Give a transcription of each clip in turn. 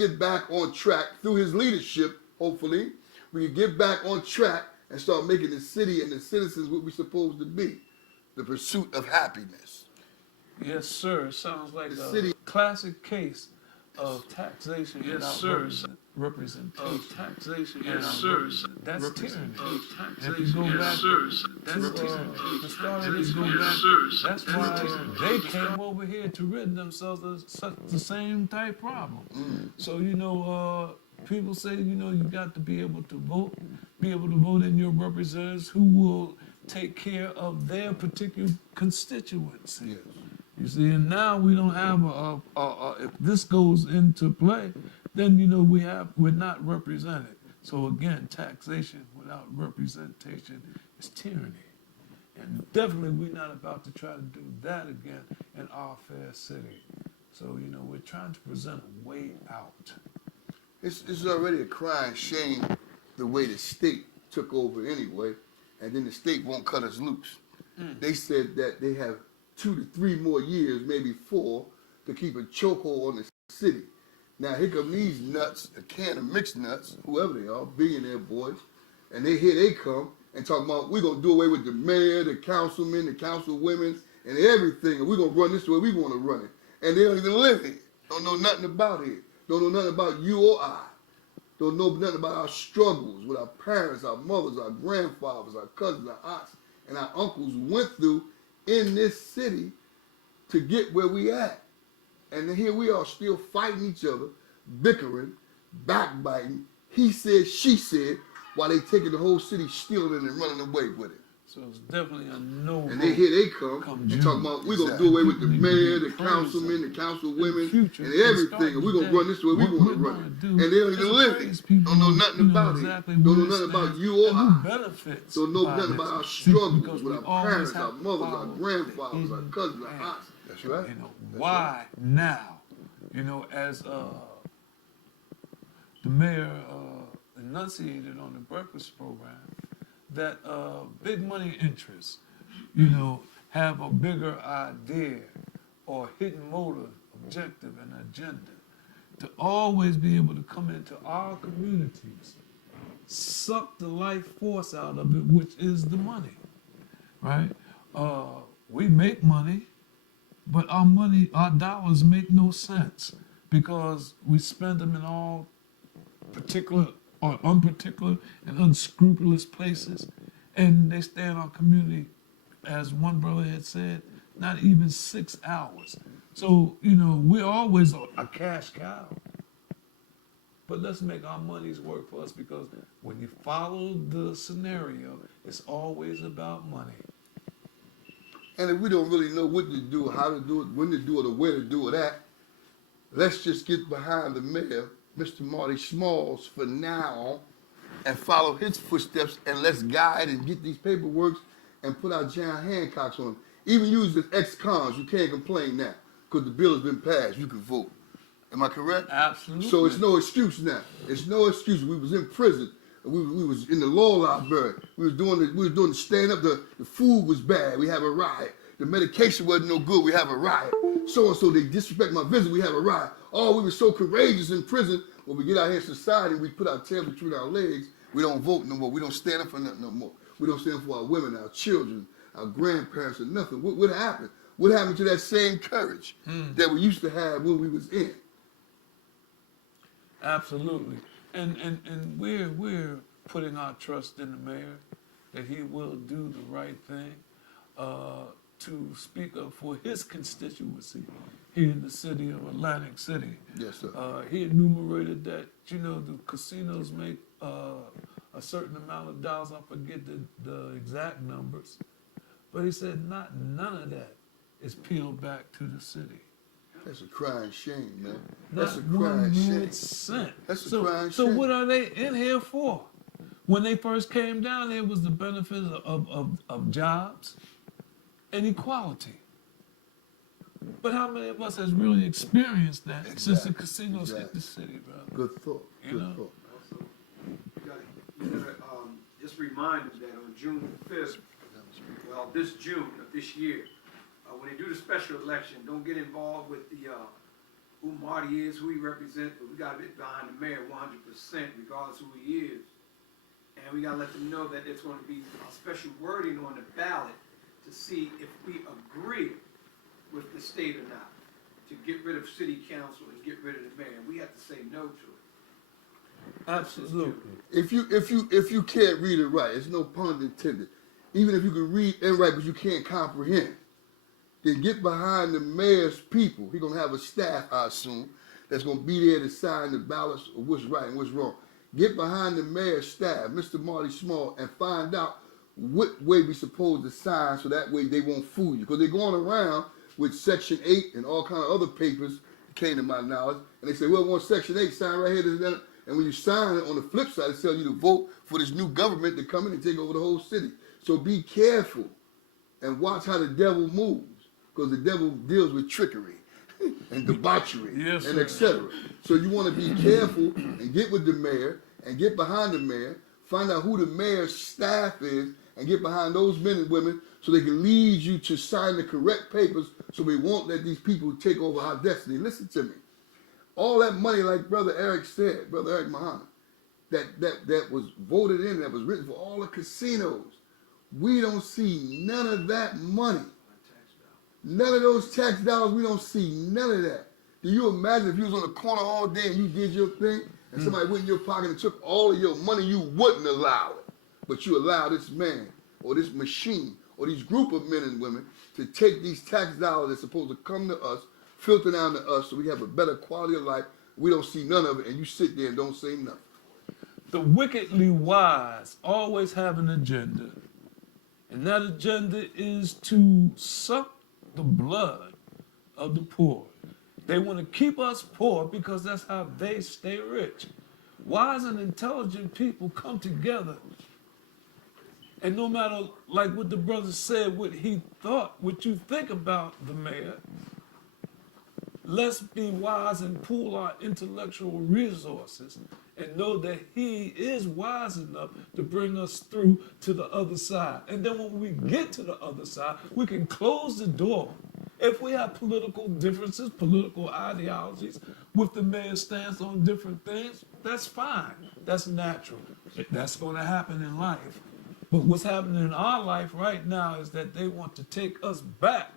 get back on track through his leadership, hopefully. We can get back on track and start making the city and the citizens what we're supposed to be. The pursuit of happiness. Yes, sir. It sounds like The a city. classic case of taxation Yes, without sir. representation. Of taxation, And, yes, sir. That's tyranny. Of And if you taxation, go yes, back, sir. that's the start of this go Yes, back. sir. That's why they came over here to rid themselves of such the same type problem. So people say you got to be able to vote in your representatives who will take care of their particular constituency. Yes. You see, and now we don't have if this goes into play, then we're not represented. So again, taxation without representation is tyranny. And definitely we're not about to try to do that again in our fair city. So, we're trying to present a way out. It's already a crying shame the way the state took over anyway, and then the state won't cut us loose. They said that they have 2 to 3 more years, maybe 4, to keep a chokehold on the city. Now here come these nuts, a can of mixed nuts, whoever they are, billionaire boys, and here they come and talk about we're gonna do away with the mayor, the councilmen, the councilwomen, and everything, and we're gonna run this the way we want to run it. And they don't even live here, don't know nothing about it, don't know nothing about you or I, don't know nothing about our struggles with our parents, our mothers, our grandfathers, our cousins, our aunts, and our uncles went through in this city to get where we at. And here we are still fighting each other, bickering, backbiting, he said, she said, while they taking the whole city, stealing it and running away with it. So it's definitely a no. And here they come and talking about we're going to do away with the mayor, the councilmen, the councilwomen, and everything. And we're going to run this the way we want to run it. And they don't even live it. Don't know nothing about it. Don't know nothing about you or I. Don't know nothing about our struggles with our parents, our mothers, our grandfathers, our cousins, our aunts. That's right. Why now? As the mayor enunciated on the breakfast program, that big money interests, have a bigger idea or hidden motive, objective, and agenda to always be able to come into our communities, suck the life force out of it, which is the money, right? We make money, but our dollars make no sense because we spend them in all particular or unparticular and unscrupulous places, and they stay in our community, as one brother had said, not even 6 hours. So, we're always a cash cow. But let's make our monies work for us, because when you follow the scenario, it's always about money. And if we don't really know what to do, how to do it, when to do it, or where to do it at, let's just get behind the mayor, Mr. Marty Smalls, for now, and follow his footsteps, and let's guide and get these paperwork and put our giant Hancocks on them. Even you as ex-cons, you can't complain now because the bill has been passed. You can vote. Am I correct? Absolutely. So it's no excuse now. It's no excuse. We was in prison. We was in the law library. We was doing the stand up. The food was bad. We have a riot. The medication wasn't no good. We have a riot. So and so they disrespect my visit. We have a riot. Oh, we were so courageous in prison. When we get out here in society, we put our tail between our legs. We don't vote no more. We don't stand up for nothing no more. We don't stand up for our women, our children, our grandparents, or nothing. What happened? What happened to that same courage that we used to have when we was in? Absolutely. And we're putting our trust in the mayor that he will do the right thing to speak up for his constituency here in the city of Atlantic City. Yes, sir. He enumerated that, the casinos make a certain amount of dollars. I forget the exact numbers. But he said none of that is peeled back to the city. That's a crying shame, man. That's a crying shame. Cent. That's a crying shame. So what are they in here for? When they first came down, there was the benefit of jobs and equality. But how many of us has really experienced that since the casinos hit the city, brother? Good thought. Good thought. Also, you gotta just remind them that on June 5th, this June of this year, when they do the special election, don't get involved with the who Marty is, who he represents, but we gotta be behind the mayor 100%, regardless of who he is. And we gotta let them know that there's gonna be a special wording on the ballot to see if we agree with the state or not, to get rid of city council and get rid of the mayor. We have to say no to it. Absolutely. If you can't read it right, it's no pun intended. Even if you can read and write, but you can't comprehend, then get behind the mayor's people. He's gonna have a staff, I assume, that's gonna be there to sign the ballots of what's right and what's wrong. Get behind the mayor's staff, Mr. Marty Small, and find out what way we supposed to sign so that way they won't fool you. Because they're going around with Section 8 and all kind of other papers, came to my knowledge, and they say, well, we want Section 8, sign right here, this, that. And when you sign it, on the flip side, it tells you to vote for this new government to come in and take over the whole city. So be careful and watch how the devil moves, because the devil deals with trickery and debauchery Yes, and sir. etc. So you want to be careful and get with the mayor and get behind the mayor, find out who the mayor's staff is, and get behind those men and women so they can lead you to sign the correct papers so we won't let these people take over our destiny. Listen to me. All that money, like Brother Eric said, Brother Eric Muhammad, that was voted in, that was written for all the casinos, we don't see none of that money. None of those tax dollars, we don't see none of that. Do you imagine if you was on the corner all day and you did your thing and somebody went in your pocket and took all of your money, you wouldn't allow it. But you allow this man or this machine or these group of men and women to take these tax dollars that's supposed to come to us, filter down to us so we have a better quality of life. We don't see none of it, and you sit there and don't say nothing. The wickedly wise always have an agenda, and that agenda is to suck the blood of the poor. They want to keep us poor because that's how they stay rich. Wise and intelligent people come together, and no matter, like what the brother said, what he thought, what you think about the mayor, let's be wise and pool our intellectual resources and know that he is wise enough to bring us through to the other side. And then when we get to the other side, we can close the door. If we have political differences, political ideologies, with the mayor's stance on different things, that's fine. That's natural. That's going to happen in life. But what's happening in our life right now is that they want to take us back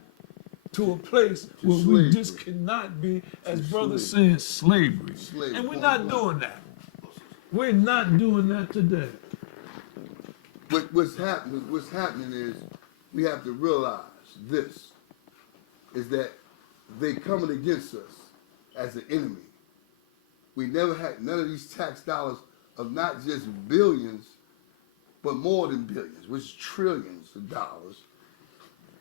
to a place where we just cannot be, as brother said, slavery. And we're not doing that. We're not doing that today. What's happening is we have to realize this, is that they coming against us as an enemy. We never had none of these tax dollars of not just billions, but more than billions, which is trillions of dollars,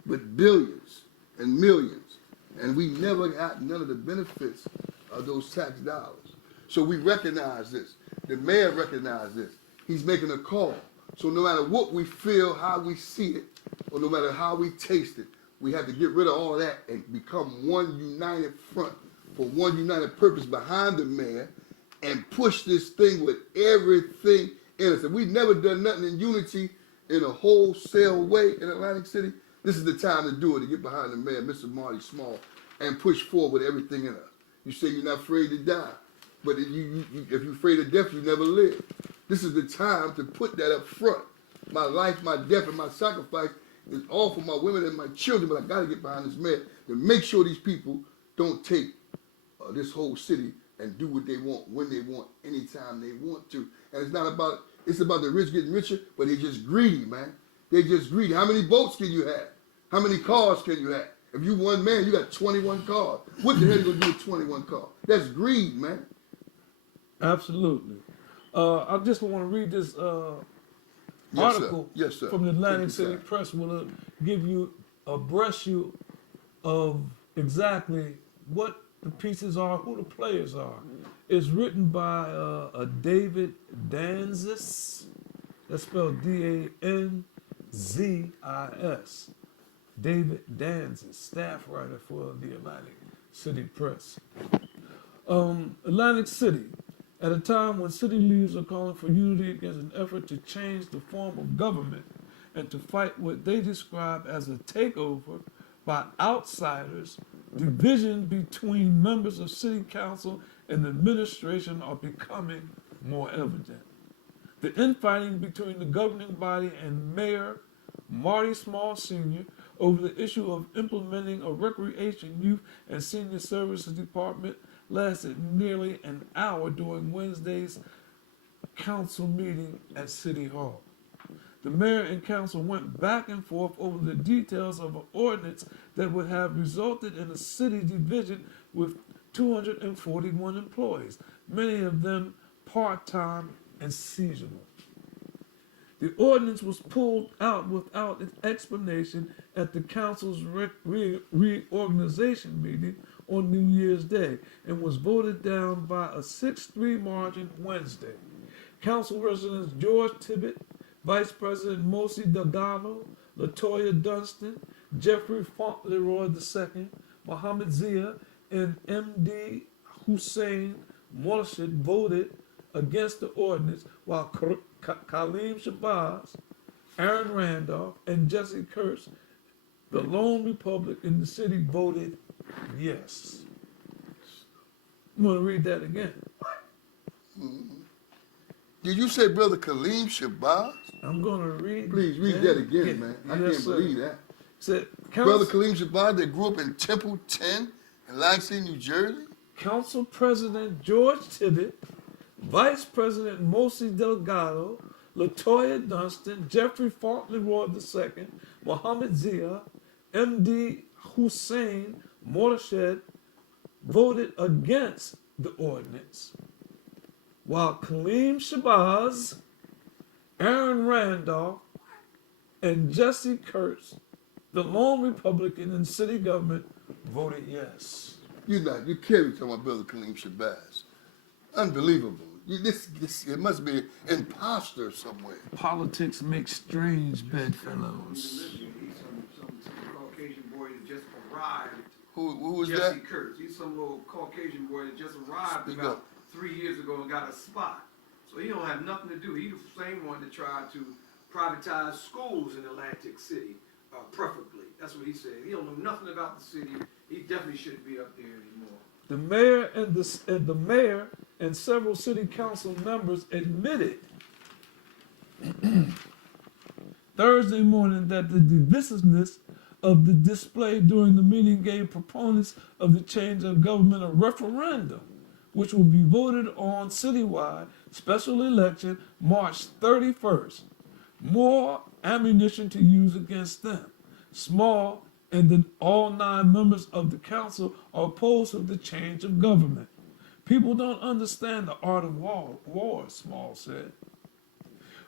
but billions and millions. And we never got none of the benefits of those tax dollars. So we recognize this. The mayor recognized this. He's making a call. So no matter what we feel, how we see it, or no matter how we taste it, we have to get rid of all that and become one united front for one united purpose behind the mayor and push this thing with everything in us. And we've never done nothing in unity in a wholesale way in Atlantic City. This is the time to do it, to get behind the mayor, Mr. Marty Small, and push forward with everything in us. You say you're not afraid to die, but if you're afraid of death, you never live. This is the time to put that up front. My life, my death, and my sacrifice is all for my women and my children, but I got to get behind this mayor to make sure these people don't take this whole city and do what they want, when they want, anytime they want to. And it's about the rich getting richer, but they're just greedy, man. They're just greedy. How many boats can you have? How many cars can you have? If you one man, you got 21 cars. What the hell are you going to do with 21 cars? That's greed, man. Absolutely. I just want to read this article Yes, sir. from the Atlantic City Press. Will give you a brush you of exactly what the pieces are, who the players are. It's written by a David Danzis. That's spelled D-A-N-Z-I-S. David Danzis, staff writer for the Atlantic City Press. Atlantic City. At a time when city leaders are calling for unity against an effort to change the form of government and to fight what they describe as a takeover by outsiders division between members of city council and the administration are becoming more evident. The infighting between the governing body and Mayor Marty Small Sr. over the issue of implementing a recreation, youth, and senior services department lasted nearly an hour during Wednesday's council meeting at City Hall. The mayor and council went back and forth over the details of an ordinance that would have resulted in a city division with 241 employees, many of them part-time and seasonal. The ordinance was pulled out without an explanation at the council's reorganization meeting on New Year's Day and was voted down by a 6-3 margin Wednesday. Council residents George Tibbet, Vice President Mosi Delgado, Latoya Dunstan, Jeffrey Fauntleroy II, Mohammed Zia, and M.D. Hussein Morshid voted against the ordinance, while Kaleem Shabazz, Aaron Randolph, and Jesse Kurtz, the lone Republican in the city, voted yes. I'm going to read that again. Did you say Brother Kaleem Shabazz? I'm going to read. Please read that again, man. I Yes, can't sir. believe that. Said, Brother Kaleem Shabazz that grew up in Temple 10 in Lansing, New Jersey? Council President George Tibbet, Vice President Mosi Delgado, Latoya Dunstan, Jeffrey Fauntleroy II, Mohammed Zia, M.D. Hussein Morshid voted against the ordinance, while Kaleem Shabazz, Aaron Randolph, and Jesse Kurtz, the lone Republican in city government, voted yes. You can't be talking about Brother Kaleem Shabazz. Unbelievable. It must be an imposter somewhere. Politics makes strange bedfellows. He's some Caucasian boy that just arrived. Who was Jesse that? Kurtz. He's some little Caucasian boy that just arrived Speak about up. 3 years ago and got a spot. So he don't have nothing to do. He's the same one that tried to privatize schools in Atlantic City, preferably. That's what he said. He don't know nothing about the city. He definitely shouldn't be up there anymore. The mayor and several city council members admitted Thursday morning that the divisiveness of the display during the meeting gave proponents of the change of government a referendum, which will be voted on citywide special election March 31st. More ammunition to use against them. Small and then all 9 members of the council are opposed to the change of government. People don't understand the art of war, Small said.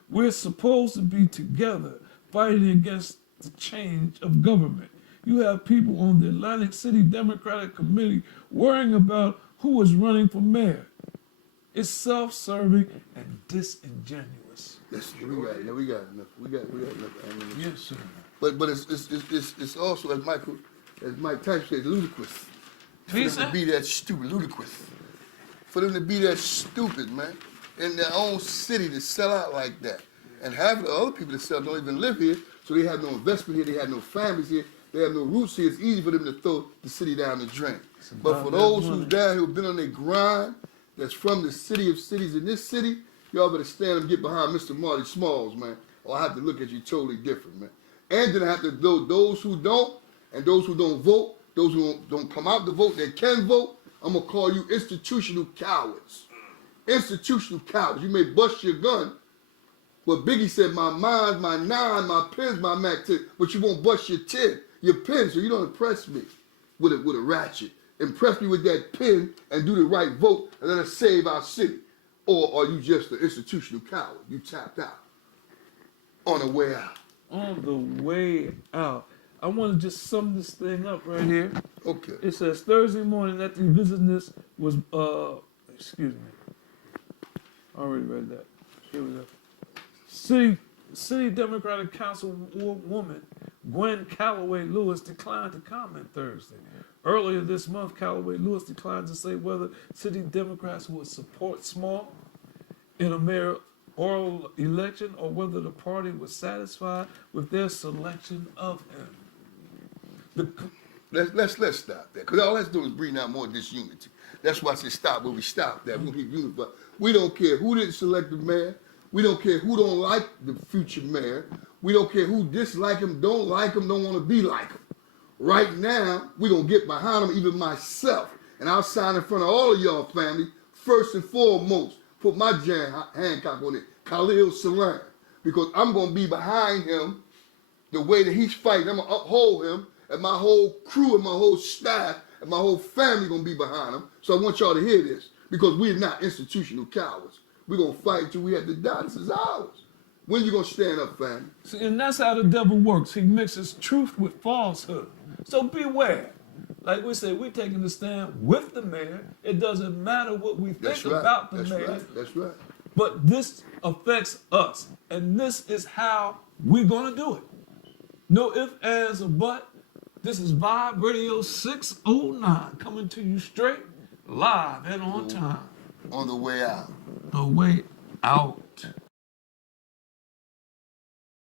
We're supposed to be together fighting against the change of government. You have people on the Atlantic City Democratic Committee worrying about who is running for mayor. It's self-serving and disingenuous. Yes, we got enough. We got enough ammunition. Yes, sir. But it's also, as Mike Tyson said, ludicrous. For them to be that stupid, ludicrous. For them to be that stupid, man, in their own city to sell out like that. And half of the other people that sell don't even live here, so they have no investment here, they have no families here, they have no roots here. It's easy for them to throw the city down the drain. But for those who's down here who've been on their grind, that's from the city of cities in this city, y'all better stand and get behind Mr. Marty Smalls, man, or I have to look at you totally different, man. And then I have to know those who don't, and those who don't vote, those who don't come out to vote, that can vote, I'm going to call you institutional cowards. Institutional cowards. You may bust your gun, but Biggie said, my mind, my 9, my pens, my Mac 10, but you won't bust your 10, your pen, so you don't impress me with a ratchet. Impress me with that pen and do the right vote and let us save our city. Or are you just an institutional coward? You tapped out on the way out. On the way out. I want to just sum this thing up right here. Okay. It says Thursday morning that the business was, excuse me. I already read that. Here we go. City Democratic Councilwoman Gwen Calloway Lewis declined to comment Thursday. Earlier this month, Calloway Lewis declined to say whether city Democrats would support Small in a mayoral election or whether the party was satisfied with their selection of him. Let's stop that. Because all that's doing is breeding out more disunity. That's why I said stop where we stopped at. We're gonna keep unified. We don't care who didn't select the mayor. We don't care who don't like the future mayor. We don't care who dislike him, don't like him, don't want to be like him. Right now, we're gonna get behind him, even myself. And I'll sign in front of all of y'all family, first and foremost, put my Jan Hancock on it, Khalil Salam. Because I'm gonna be behind him the way that he's fighting. I'm gonna uphold him, and my whole crew and my whole staff and my whole family gonna be behind him. So I want y'all to hear this, because we're not institutional cowards. We're gonna fight till we have to die. This is ours. When you gonna stand up, family? See, and that's how the devil works. He mixes truth with falsehood. So beware. Like we said, we're taking the stand with the mayor. It doesn't matter what we think about the mayor. That's right. But this affects us. And this is how we're going to do it. No ifs, ands, or but. This is Vibe Radio 609 coming to you straight, live, and on time. On the way out. The way out.